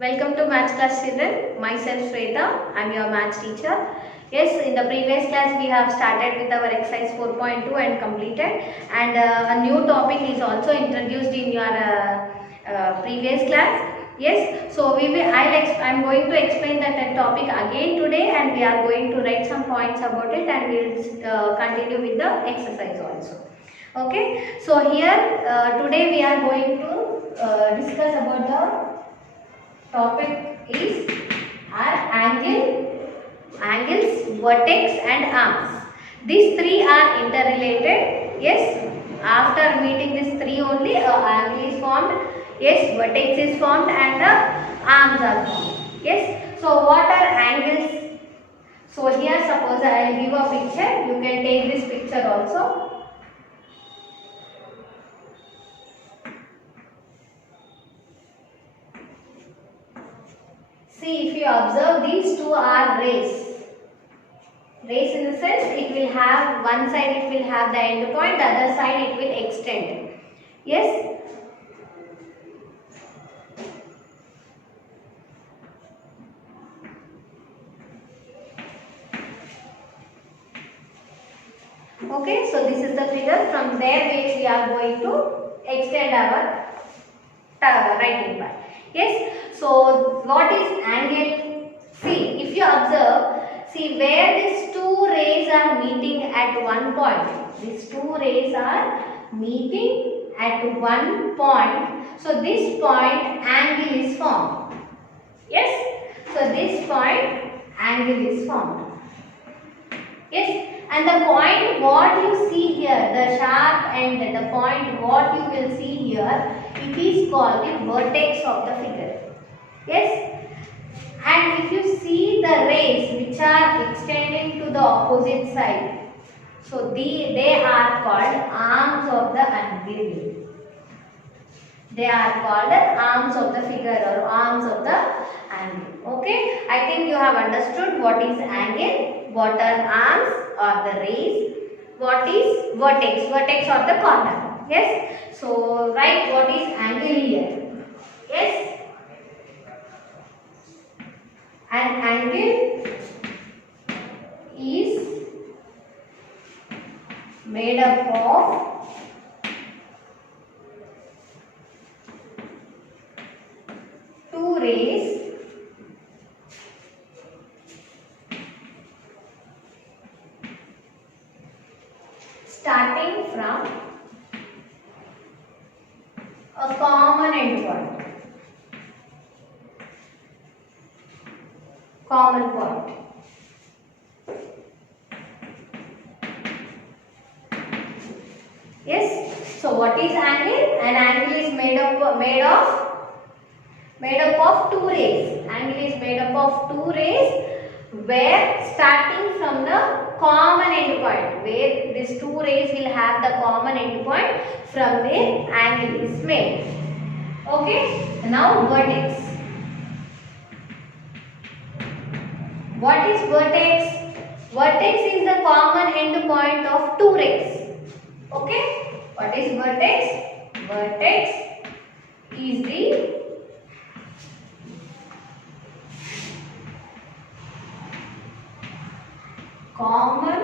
Welcome to Maths class children. Myself Shweta. I am your maths teacher. Yes, in the previous class we have started with our exercise 4.2 and completed, and a new topic is also introduced in your previous class. Yes, so I am going to explain that topic again today, and we are going to write some points about it, and we will continue with the exercise also. Okay, so here today we are going to discuss about the topic is angles, vertex and arms. These three are interrelated. Yes, after meeting these three only angle is formed. Yes, vertex is formed and the arms are formed. Yes, so what are angles? So here suppose I will give a picture. You can take this picture also. See, if you observe, these two are rays. Rays in the sense it will have one side, it will have the end point, the other side it will extend. Yes. Okay, so this is the figure. From there we are going to extend our writing part. Yes. So what is angle? See, if you observe, see where these two rays are meeting at one point. These two rays are meeting at one point. So this point angle is formed. Yes. So this point angle is formed. Yes. And the point what you see here, the sharp end, the point what you will see here, it is called the vertex of the figure. Yes. And if you see the rays which are extending to the opposite side, so they are called arms of the angle. They are called arms of the figure or arms of the angle. Okay. I think you have understood what is angle, what are arms or the rays, what is vertex, vertex or the corner. Yes. So write what is angle here. Yes. An angle is made up of two rays starting from a common endpoint. Common point. Yes. So what is angle? An angle is made up of two rays. Angle is made up of two rays where starting from the common end point, where these two rays will have the common end point, from there angle is made. Okay. Now vertex. What is vertex? Vertex is the common end point of two rays. Okay. What is vertex? Vertex is the common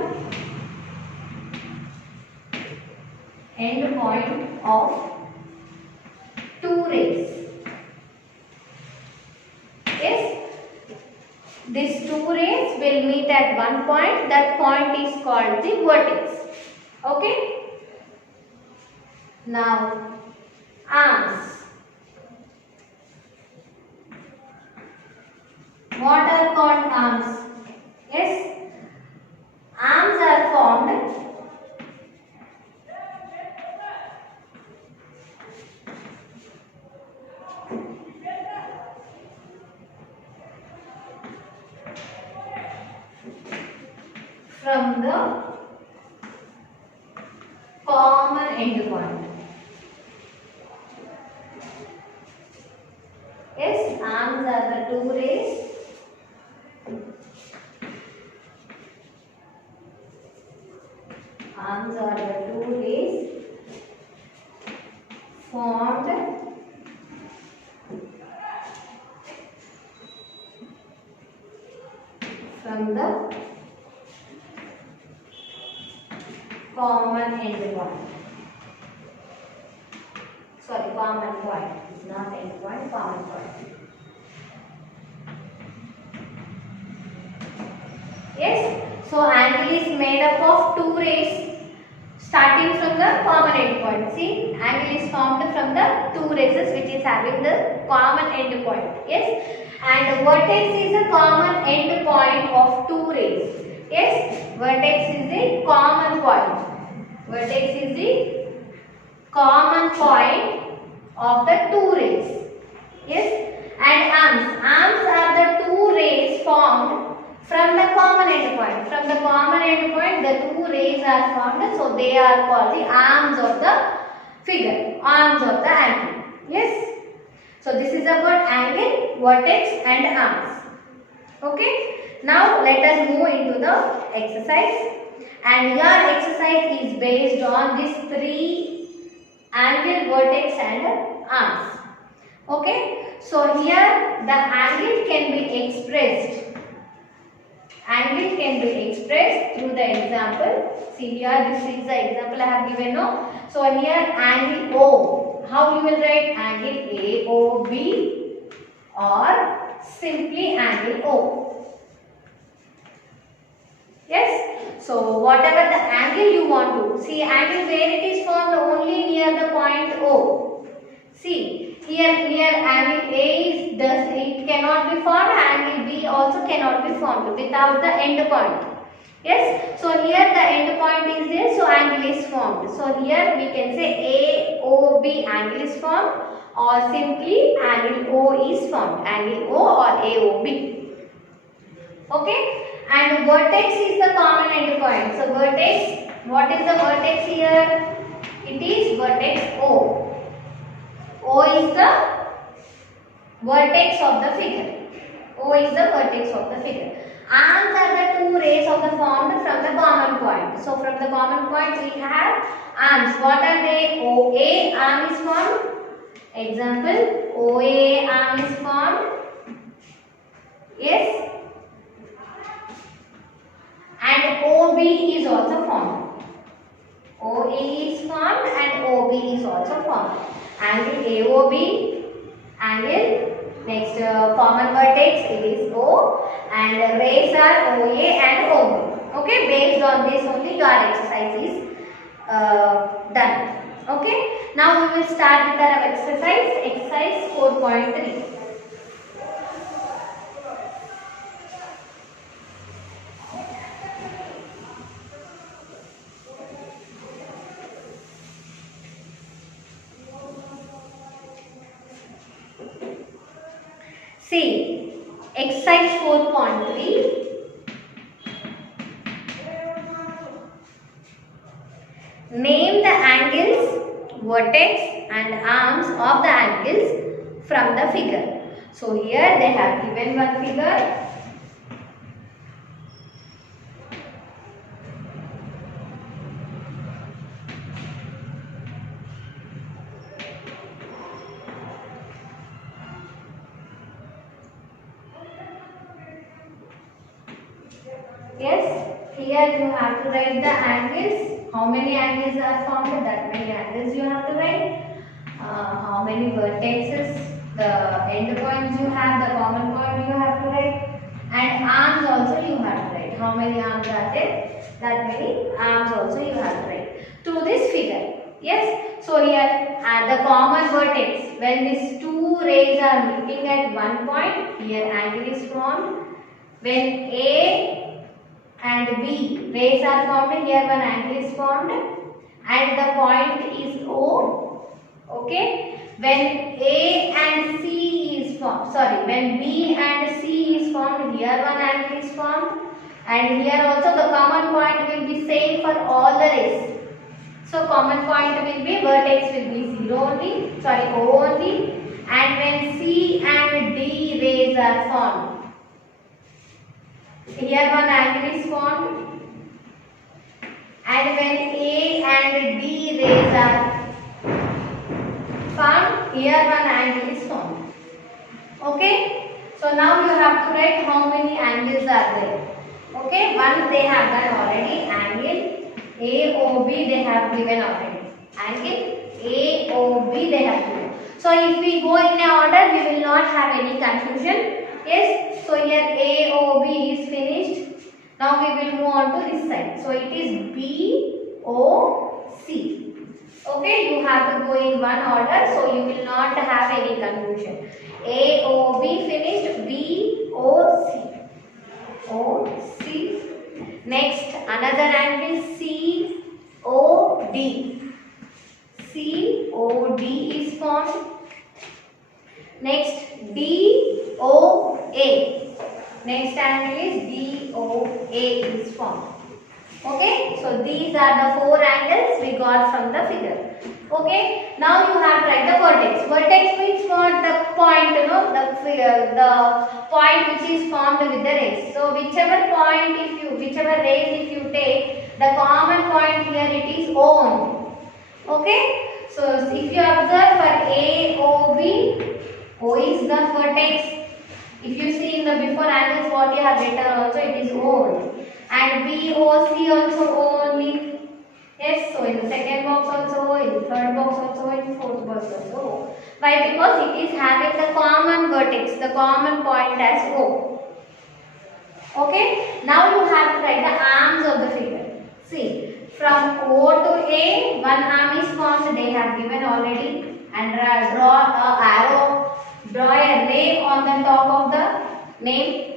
end point of two rays. Yes. These two rays will meet at one point. That point is called the vertex. Okay. Now arms. What are called arms? Yes. Arms are formed from the common end point. Yes, arms are the two rays arms are the two rays formed common end point. Sorry, common point. It's not end point, common point. Yes. So angle is made up of two rays starting from the common end point. See, angle is formed from the two rays which is having the common end point. Yes. And vertex is a common end point of two rays. Yes. Vertex is the common point. Vertex is the common point of the two rays. Yes. And arms. Arms are the two rays formed from the common end point. From the common end point, the two rays are formed, so they are called the arms of the figure, arms of the angle. Yes. So this is about angle, vertex, and arms. Okay. Now let us move into the exercise. And your exercise is based on these three: angle, vertex, and arms. Okay. So here the angle can be expressed. Angle can be expressed through the example. See here, this is the example I have given now. So here angle O. How you will write angle AOB or simply angle O. Yes. So whatever the angle you want to see, angle where it is formed only near the point O. See here near angle A is it cannot be formed. Angle B also cannot be formed without the end point. Yes. So here the end point is there, so angle is formed. So here we can say AOB angle is formed, or simply angle O is formed. Angle O or AOB. Okay. And vertex is the common end point. So vertex, what is the vertex here? It is vertex O. O is the vertex of the figure. O is the vertex of the figure. Arms are the two rays of the formed from the common point. So from the common point we have arms. What are they? OA arm is formed. Example, OA arm is formed. Yes. And OB is also formed. OA is formed and OB is also formed. Angle AOB, angle, next common vertex, it is O, and rays are OA and OB. Okay, based on this only your exercise is done. Okay, now we will start with our exercise 4.3. See, exercise 4.3. Name the angles, vertex and arms of the angles from the figure. So here they have given one figure. Yes, here you have to write the angles. How many angles are formed? That many angles you have to write. How many vertexes, the end points you have, the common point you have to write. And arms also you have to write. How many arms are there? That many arms also you have to write. Through this figure. Yes. So here the common vertex. When these two rays are meeting at one point, here angle is formed. When A and B rays are formed, here one angle is formed and the point is O. Okay. When A and C is formed, when B and C is formed, here one angle is formed, and here also the common point will be same for all the rays. So common point will be, vertex will be O only, and when C and D rays are formed, here one angle is formed, and when A and D rays are formed, here one angle is formed. Okay. So now you have to write how many angles are there. Okay. One they have done already, angle AOB they have given already. Angle AOB they have given. So if we go in a order, we will not have any confusion. Yes. So here AOB is finished. Now we will move on to this side. So it is BOC. Okay, you have to go in one order, so you will not have any confusion. AOB finished, BOC. OC. Next, another angle COD. COD is formed. Next, DOA. Next angle is DOA is formed. Okay, so these are the four angles we got from the figure. Okay, now you have to write the vertex. Vertex means what? The point, the point which is formed with the rays. So whichever rays if you take, the common point here it is O. Okay, so if you observe for AOB, O is the vertex. If you see in the before angles what you have written also it is O. And BOC also O only. Yes, so in the second box also O, in the third box also O, in the fourth box also O. Why? Because it is having the common vertex, the common point as O. Okay, now you have to write the arms of the figure. See, from O to A, one arm is formed, they have given already. And draw a arrow, draw a ray on the top of the name.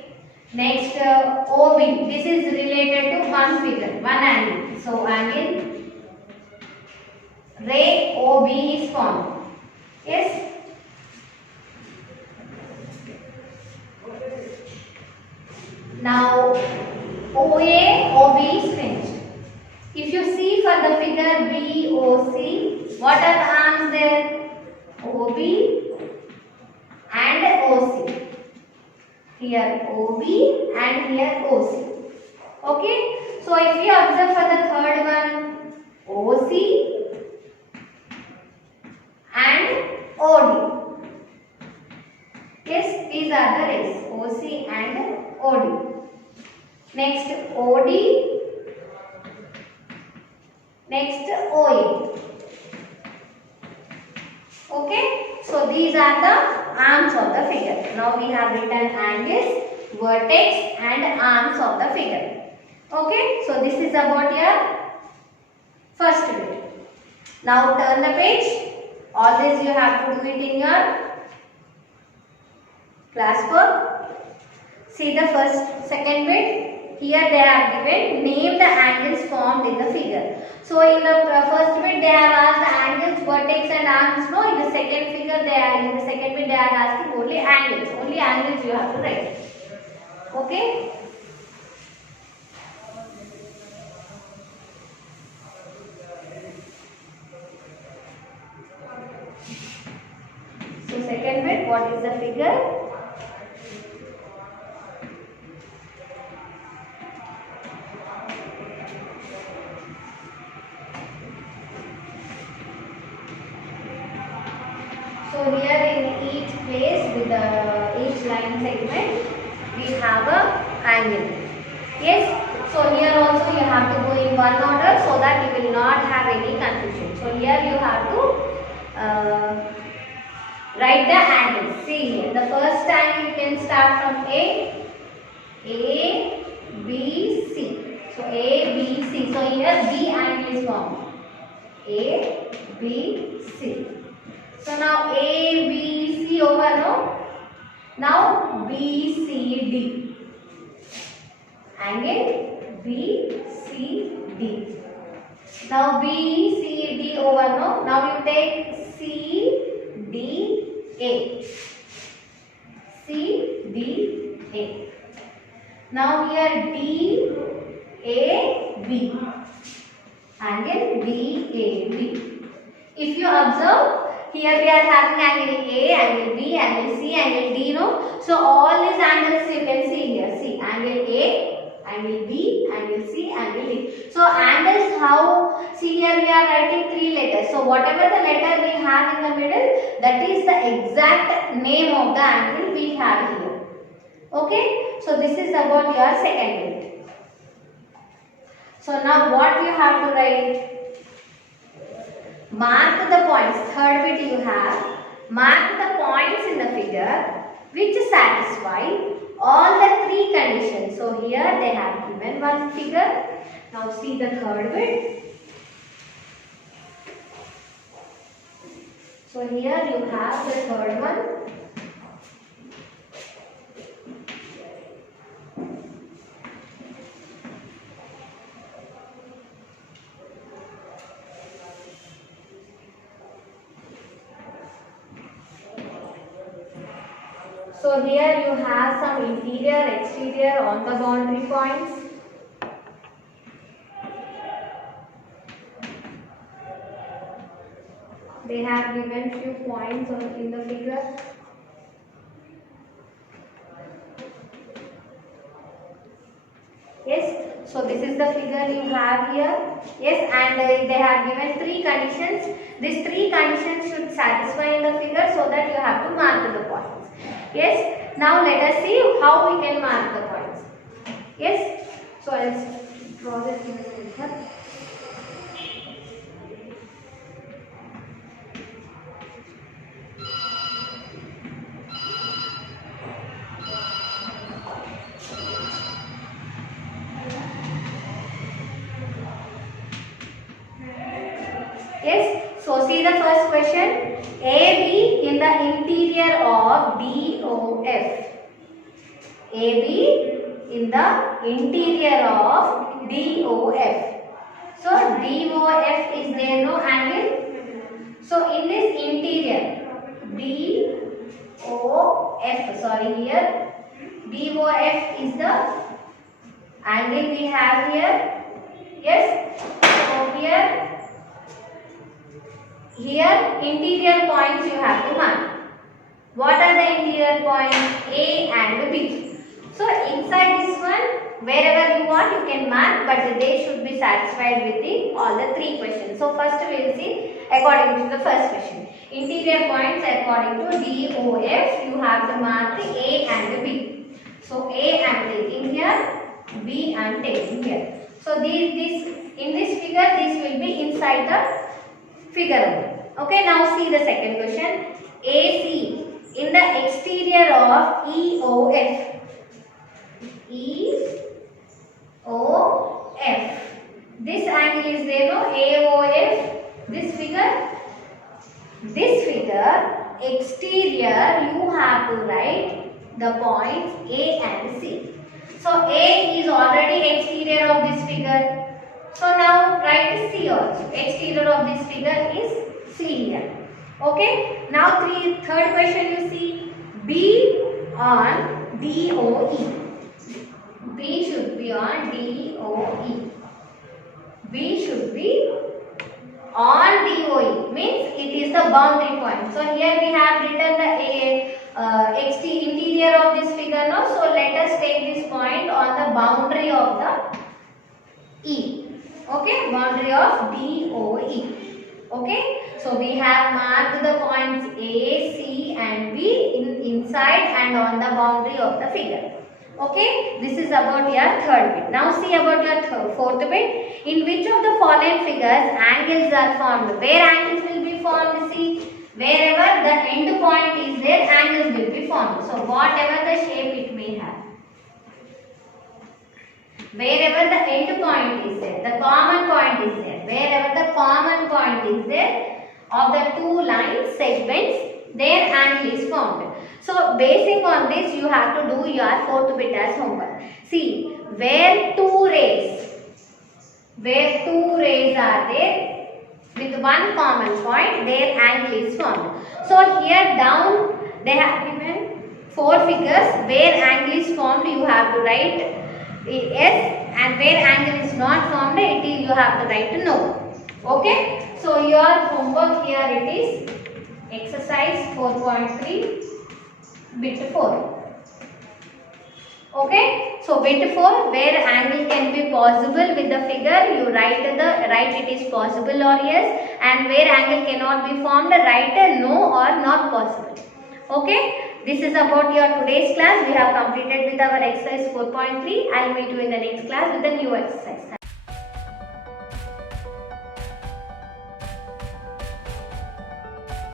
Next, OB, this is related to one figure, one angle. So, angle ray OB is formed. Yes? Now, OA, OB is finished. If you see for the figure BOC, what are the arms there? OB and OC. Here OB and here OC. Okay. So if you observe for the third one, OC and OD. Yes, these are the rays. OC and OD. Next OD. Next OA. Okay. So these are the arms of the figure. Now we have written angles, vertex and arms of the figure. Okay. So this is about your first bit. Now turn the page. All this you have to do it in your classwork. See the second bit. Here they are given, name the angles formed in the figure. So in the first bit they have asked the angles, vertex and arms. No, in the second bit they are asking only angles. Only angles you have to write. Okay. So second bit, what is the figure? So here in each place with each line segment we have a angle. Yes. So here also you have to go in one order so that you will not have any confusion. So here you have to write the angles. See here the first angle can start from A, B, C. So A, B, C. So here B angle is formed. A, B, C. So now A, B, C over no. Now B, C, D. Angle B, C, D. Now B, C, D over no. Now you take C, D, A. C, D, A. Now here D, A, B. Angle D, A, B. If you observe, here we are having angle A, angle B, angle C, angle D, no? So all these angles you can see here. See, angle A, angle B, angle C, angle D. So angles how? See here we are writing 3 letters. So whatever the letter we have in the middle, that is the exact name of the angle we have here. Okay? So this is about your second bit. So now what you have to write? Mark the points. Third bit you have. Mark the points in the figure which satisfy all the three conditions. So here they have given one figure. Now see the third bit. So here you have the third one. So here you have some interior, exterior on the boundary points. They have given few points in the figure. Yes, so this is the figure you have here. Yes, and they have given three conditions. These three conditions should satisfy in the figure, so that you have to mark the points. Yes, now let us see how we can mark the points. Yes, so I'll draw this in the center. Yes, so see the first question. AB in the interior of DOF. AB in the interior of DOF. So DOF is there, no angle. So in this interior DOF, sorry here, DOF is the angle we have here. Yes, so here interior points you have to mark. What are the interior points? A and B. So inside this one, wherever you want you can mark, but they should be satisfied with all the three questions. So first we will see according to the first question. Interior points according to DOF, you have to mark the A and B. So A I am taking here, B I am taking here. So in this figure, this will be inside the figure. Okay, now see the second question. AC in the exterior of EOF. EOF. This angle is there, no? AOF. This figure, exterior, you have to write the points A and C. So A is already exterior of this figure. So now write C also. Exterior of this figure is C here. Okay. Now third question you see. B on DOE. B should be on DOE. B should be on DOE. Means it is the boundary point. So here we have written the interior of this figure. No? So let us take this point on the boundary of the E. Okay, boundary of DOE. Okay, so we have marked the points A, C and B inside and on the boundary of the figure. Okay, this is about your third bit. Now see about your fourth bit. In which of the following figures angles are formed? Where angles will be formed? See, wherever the end point is there, angles will be formed. So whatever the shape it may have. Wherever the end point is there, the common point is there. Wherever the common point is there of the two line segments, their angle is formed. So basing on this, you have to do your fourth bit as homework. See, where two rays are there with one common point, their angle is formed. So here down they have given four figures where angle is formed. You have to write yes, and where angle is not formed, you have to write no. Okay, so your homework here it is exercise 4.3 bit 4. Okay, so bit 4, where angle can be possible with the figure, you write it is possible or yes, and where angle cannot be formed, write a no or not possible. Okay. This is about your today's class. We have completed with our exercise 4.3. I will meet you in the next class with a new exercise.